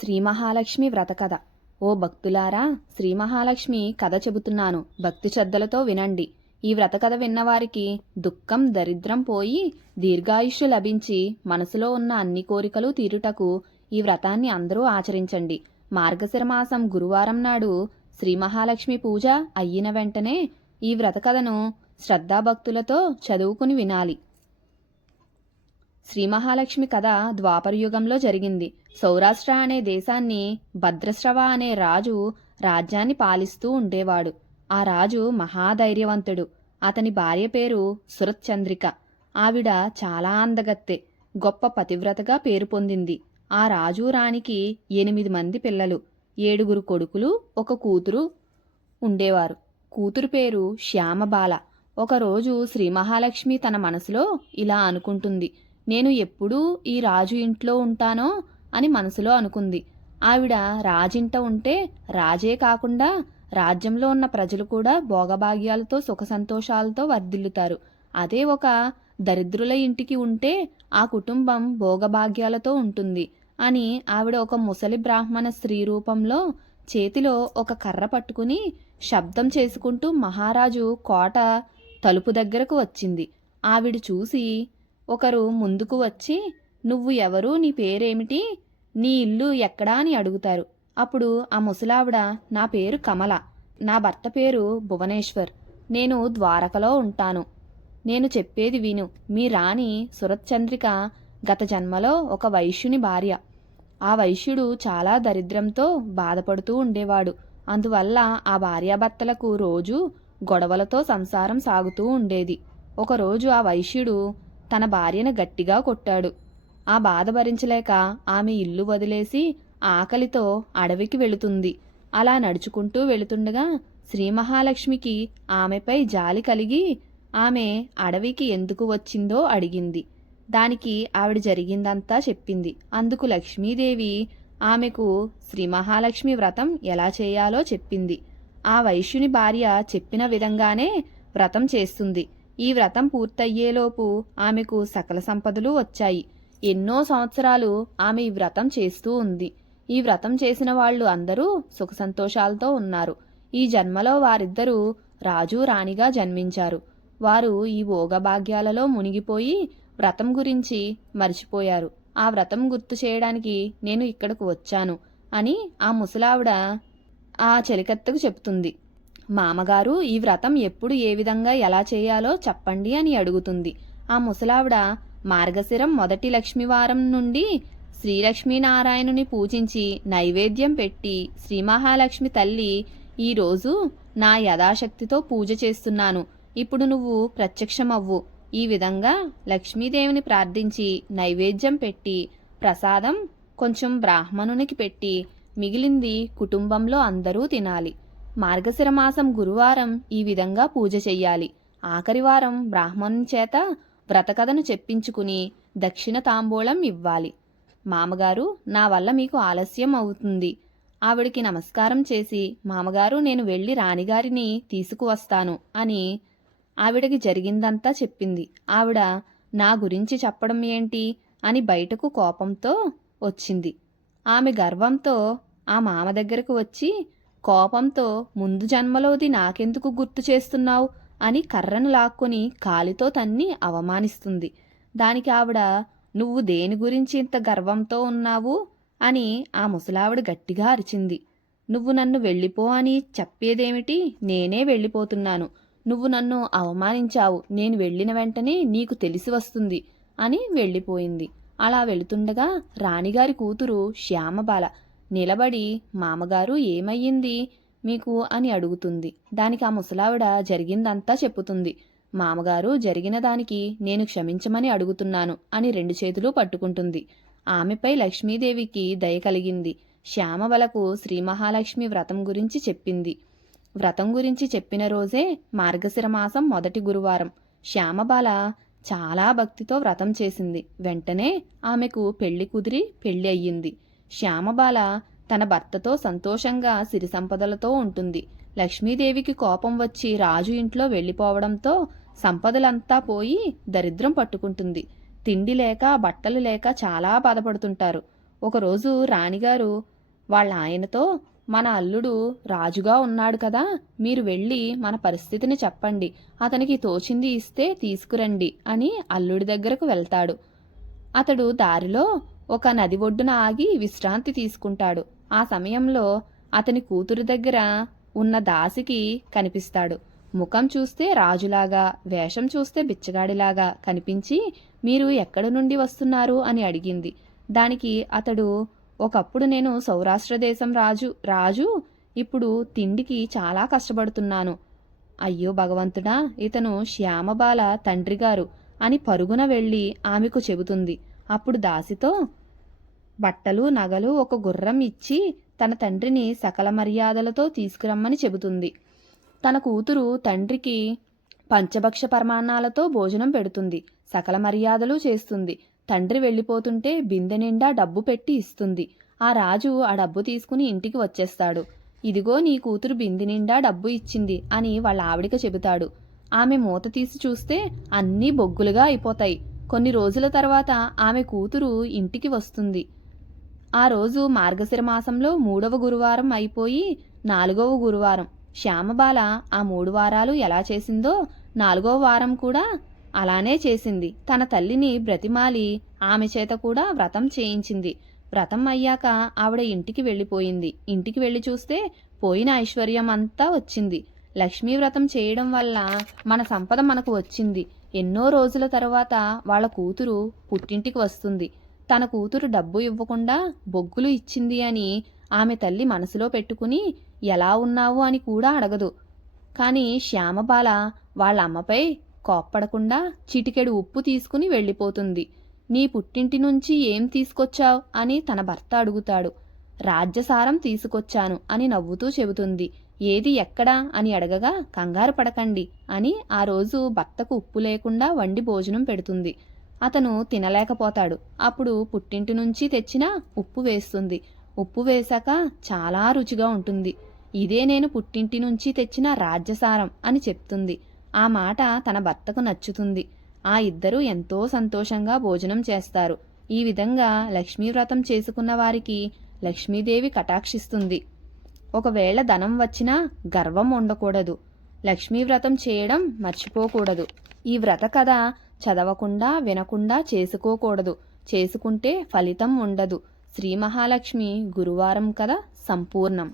శ్రీ మహాలక్ష్మి వ్రత కథ ఓ భక్తులారా శ్రీ మహాలక్ష్మి కథ చెబుతున్నాను. భక్తి శ్రద్ధలతో వినండి. ఈ వ్రత కథ విన్నవారికి దుఃఖం దరిద్రం పోయి దీర్ఘాయుష్యు లభించి మనసులో ఉన్న అన్ని కోరికలు తీరుటకు ఈ వ్రతాన్ని అందరూ ఆచరించండి. మార్గశిర మాసం గురువారం నాడు శ్రీ మహాలక్ష్మి పూజ అయిన వెంటనే ఈ వ్రత కథను శ్రద్ధాభక్తులతో చదువుకుని వినాలి. శ్రీ మహాలక్ష్మి కథ ద్వాపరయుగంలో జరిగింది. సౌరాష్ట్ర అనే దేశాన్ని భద్రశ్రవ అనే రాజు రాజ్యాన్ని పాలిస్తూ ఉండేవాడు. ఆ రాజు మహాధైర్యవంతుడు. అతని భార్య పేరు సురత్చంద్రిక. ఆవిడ చాలా అందగత్తె గొప్ప పతివ్రతగా పేరు పొందింది. ఆ రాజు రాణికి ఎనిమిది మంది పిల్లలు ఏడుగురు కొడుకులు ఒక కూతురు ఉండేవారు. కూతురు పేరు శ్యామబాల. ఒకరోజు శ్రీ మహాలక్ష్మి తన మనసులో ఇలా అనుకుంటుంది. నేను ఎప్పుడూ ఈ రాజు ఇంట్లో ఉంటానో అని మనసులో అనుకుంది. ఆవిడ రాజింట ఉంటే రాజే కాకుండా రాజ్యంలో ఉన్న ప్రజలు కూడా భోగభాగ్యాలతో సుఖ సంతోషాలతో వర్ధిల్లుతారు. అదే ఒక దరిద్రుల ఇంటికి ఉంటే ఆ కుటుంబం భోగభాగ్యాలతో ఉంటుంది అని ఆవిడ ఒక ముసలి బ్రాహ్మణ స్త్రీ రూపంలో చేతిలో ఒక కర్ర పట్టుకుని శబ్దం చేసుకుంటూ మహారాజు కోట తలుపు దగ్గరకు వచ్చింది. ఆవిడ చూసి ఒకరు ముందుకు వచ్చి నువ్వు ఎవరు? నీ పేరేమిటి? నీ ఇల్లు ఎక్కడా? అని అడుగుతారు. అప్పుడు ఆ ముసలావిడ నా పేరు కమల. నా భర్త పేరు భువనేశ్వర్. నేను ద్వారకలో ఉంటాను. నేను చెప్పేది విను. మీ రాణి సురత్చంద్రిక గత జన్మలో ఒక వైశ్యుని భార్య. ఆ వైశ్యుడు చాలా దరిద్రంతో బాధపడుతూ ఉండేవాడు. అందువల్ల ఆ భార్యాభర్తలకు రోజు గొడవలతో సంసారం సాగుతూ ఉండేది. ఒకరోజు ఆ వైశ్యుడు తన భార్యను గట్టిగా కొట్టాడు. ఆ బాధ భరించలేక ఆమె ఇల్లు వదిలేసి ఆకలితో అడవికి వెళుతుంది. అలా నడుచుకుంటూ వెళుతుండగా శ్రీ మహాలక్ష్మికి ఆమెపై జాలి కలిగి ఆమె అడవికి ఎందుకు వచ్చిందో అడిగింది. దానికి ఆవిడ జరిగిందంతా చెప్పింది. అందుకు లక్ష్మీదేవి ఆమెకు శ్రీ మహాలక్ష్మి వ్రతం ఎలా చేయాలో చెప్పింది. ఆ వైశ్యుని భార్య చెప్పిన విధంగానే వ్రతం చేస్తుంది. ఈ వ్రతం పూర్తయ్యేలోపు ఆమెకు సకల సంపదలు వచ్చాయి. ఎన్నో సంవత్సరాలు ఆమె ఈ వ్రతం చేస్తూ ఉంది. ఈ వ్రతం చేసిన వాళ్ళు అందరూ సుఖ సంతోషాలతో ఉన్నారు. ఈ జన్మలో వారిద్దరూ రాజు రాణిగా జన్మించారు. వారు ఈ భోగభాగ్యాలలో మునిగిపోయి వ్రతం గురించి మర్చిపోయారు. ఆ వ్రతం గుర్తు చేయడానికి నేను ఇక్కడకు వచ్చాను అని ఆ ముసలావిడ ఆ చెలికత్తకు చెప్తుంది. మామగారు ఈ వ్రతం ఎప్పుడు ఏ విధంగా ఎలా చేయాలో చెప్పండి అని అడుగుతుంది. ఆ ముసలావిడ మార్గశిరం మొదటి లక్ష్మీవారం నుండి శ్రీలక్ష్మీనారాయణుని పూజించి నైవేద్యం పెట్టి శ్రీ మహాలక్ష్మి తల్లి ఈరోజు నా యథాశక్తితో పూజ చేస్తున్నాను. ఇప్పుడు నువ్వు ప్రత్యక్షమవ్వు. ఈ విధంగా లక్ష్మీదేవిని ప్రార్థించి నైవేద్యం పెట్టి ప్రసాదం కొంచెం బ్రాహ్మణునికి పెట్టి మిగిలింది కుటుంబంలో అందరూ తినాలి. మార్గశిర మాసం గురువారం ఈ విధంగా పూజ చెయ్యాలి. ఆఖరి వారం బ్రాహ్మణుని చేత వ్రతకథను చెప్పించుకుని దక్షిణ తాంబూలం ఇవ్వాలి. మామగారు నా వల్ల మీకు ఆలస్యం అవుతుంది. ఆవిడికి నమస్కారం చేసి మామగారు నేను వెళ్ళి రాణిగారిని తీసుకువస్తాను అని ఆవిడకి జరిగిందంతా చెప్పింది. ఆవిడ నా గురించి చెప్పడం ఏంటి? అని బయటకు కోపంతో వచ్చింది. ఆమె గర్వంతో ఆ మామ దగ్గరకు వచ్చి కోపంతో ముందు జన్మలోది నాకెందుకు గుర్తు చేస్తున్నావు అని కర్రను లాక్కొని కాలితో తన్ని అవమానిస్తుంది. దానికి ఆవిడ నువ్వు దేని గురించి ఇంత గర్వంతో ఉన్నావు? అని ఆ ముసలావిడ గట్టిగా అరిచింది. నువ్వు నన్ను వెళ్ళిపో అని చెప్పేదేమిటి? నేనే వెళ్ళిపోతున్నాను. నువ్వు నన్ను అవమానించావు. నేను వెళ్ళిన వెంటనే నీకు తెలిసి వస్తుంది అని వెళ్ళిపోయింది. అలా వెళుతుండగా రాణిగారి కూతురు శ్యామబాల నిలబడి మామగారు ఏమయ్యింది మీకు అని అడుగుతుంది. దానికి ఆ ముసలావిడ జరిగిందంతా చెప్పుతుంది. మామగారు జరిగిన దానికి నేను క్షమించమని అడుగుతున్నాను అని రెండు చేతులు పట్టుకుంటుంది. ఆమెపై లక్ష్మీదేవికి దయ కలిగింది. శ్యామవలకు శ్రీ మహాలక్ష్మి వ్రతం గురించి చెప్పింది. వ్రతం గురించి చెప్పిన రోజే మార్గశిర మాసం మొదటి గురువారం. శ్యామబాల చాలా భక్తితో వ్రతం చేసింది. వెంటనే ఆమెకు పెళ్ళి కుదిరి పెళ్ళి అయ్యింది. శ్యామబాల తన భర్తతో సంతోషంగా సిరి సంపదలతో ఉంటుంది. లక్ష్మీదేవికి కోపం వచ్చి రాజు ఇంట్లో వెళ్ళిపోవడంతో సంపదలంతా పోయి దరిద్రం పట్టుకుంటుంది. తిండి లేక బట్టలు లేక చాలా బాధపడుతుంటారు. ఒకరోజు రాణిగారు వాళ్ళ ఆయనతో మన అల్లుడు రాజుగా ఉన్నాడు కదా మీరు వెళ్ళి మన పరిస్థితిని చెప్పండి. అతనికి తోచింది ఇస్తే తీసుకురండి అని అల్లుడి దగ్గరకు వెళ్తాడు. అతడు దారిలో ఒక నది ఒడ్డున ఆగి విశ్రాంతి తీసుకుంటాడు. ఆ సమయంలో అతని కూతురు దగ్గర ఉన్న దాసికి కనిపిస్తాడు. ముఖం చూస్తే రాజులాగా వేషం చూస్తే బిచ్చగాడిలాగా కనిపించి మీరు ఎక్కడి నుండి వస్తున్నారు అని అడిగింది. దానికి అతడు ఒకప్పుడు నేను సౌరాష్ట్ర దేశం రాజు రాజు ఇప్పుడు తిండికి చాలా కష్టపడుతున్నాను. అయ్యో భగవంతుడా ఇతను శ్యామబాల తండ్రి గారు అని పరుగున వెళ్ళి ఆమెకు చెబుతుంది. అప్పుడు దాసితో బట్టలు నగలు ఒక గుర్రం ఇచ్చి తన తండ్రిని సకల మర్యాదలతో తీసుకురమ్మని చెబుతుంది. తన కూతురు తండ్రికి పంచభక్ష పరమాన్నాలతో భోజనం పెడుతుంది. సకల మర్యాదలు చేస్తుంది. తండ్రి వెళ్ళిపోతుంటే బిందె నిండా డబ్బు పెట్టి ఇస్తుంది. ఆ రాజు ఆ డబ్బు తీసుకుని ఇంటికి వచ్చేస్తాడు. ఇదిగో నీ కూతురు బిందె నిండా డబ్బు ఇచ్చింది అని వాళ్ళ ఆవిడికి చెబుతాడు. ఆమె మూత తీసి చూస్తే అన్నీ బొగ్గులుగా అయిపోతాయి. కొన్ని రోజుల తర్వాత ఆమె కూతురు ఇంటికి వస్తుంది. ఆ రోజు మార్గశిర మాసంలో మూడవ గురువారం అయిపోయి నాలుగవ గురువారం. శ్యామబాల ఆ మూడు వారాలు ఎలా చేసిందో నాలుగవ వారం కూడా అలానే చేసింది. తన తల్లిని బ్రతిమాలి ఆమె చేత కూడా వ్రతం చేయించింది. వ్రతం అయ్యాక ఆవిడ ఇంటికి వెళ్ళిపోయింది. ఇంటికి వెళ్ళి చూస్తే పోయిన ఐశ్వర్యం అంతా వచ్చింది. లక్ష్మీ వ్రతం చేయడం వల్ల మన సంపద మనకు వచ్చింది. ఎన్నో రోజుల తర్వాత వాళ్ళ కూతురు పుట్టింటికి వస్తుంది. తన కూతురు డబ్బు ఇవ్వకుండా బొగ్గులు ఇచ్చింది అని ఆమె తల్లి మనసులో పెట్టుకుని ఎలా ఉన్నావు? అని కూడా అడగదు. కానీ శ్యామబాల వాళ్ళ అమ్మపై కోప్పడకుండా చిటికెడు ఉప్పు తీసుకుని వెళ్ళిపోతుంది. నీ పుట్టింటి నుంచి ఏం తీసుకొచ్చావు? అని తన భర్త అడుగుతాడు. రాజ్యసారం తీసుకొచ్చాను అని నవ్వుతూ చెబుతుంది. ఏది ఎక్కడా? అని అడగగా కంగారు పడకండి అని ఆ రోజు భర్తకు ఉప్పు లేకుండా వండి భోజనం పెడుతుంది. అతను తినలేకపోతాడు. అప్పుడు పుట్టింటి నుంచి తెచ్చిన ఉప్పు వేస్తుంది. ఉప్పు వేశాక చాలా రుచిగా ఉంటుంది. ఇదే నేను పుట్టింటి నుంచి తెచ్చిన రాజ్యసారం అని చెప్తుంది. ఆ మాట తన భర్తకు నచ్చుతుంది. ఆ ఇద్దరూ ఎంతో సంతోషంగా భోజనం చేస్తారు. ఈ విధంగా లక్ష్మీ వ్రతం చేసుకున్న వారికి లక్ష్మీదేవి కటాక్షిస్తుంది. ఒకవేళ ధనం వచ్చినా గర్వం ఉండకూడదు. లక్ష్మీ వ్రతం చేయడం మర్చిపోకూడదు. ఈ వ్రత కథ చదవకుండా వినకుండా చేసుకోకూడదు. చేసుకుంటే ఫలితం ఉండదు. శ్రీ మహాలక్ష్మి గురువారం కథ సంపూర్ణం.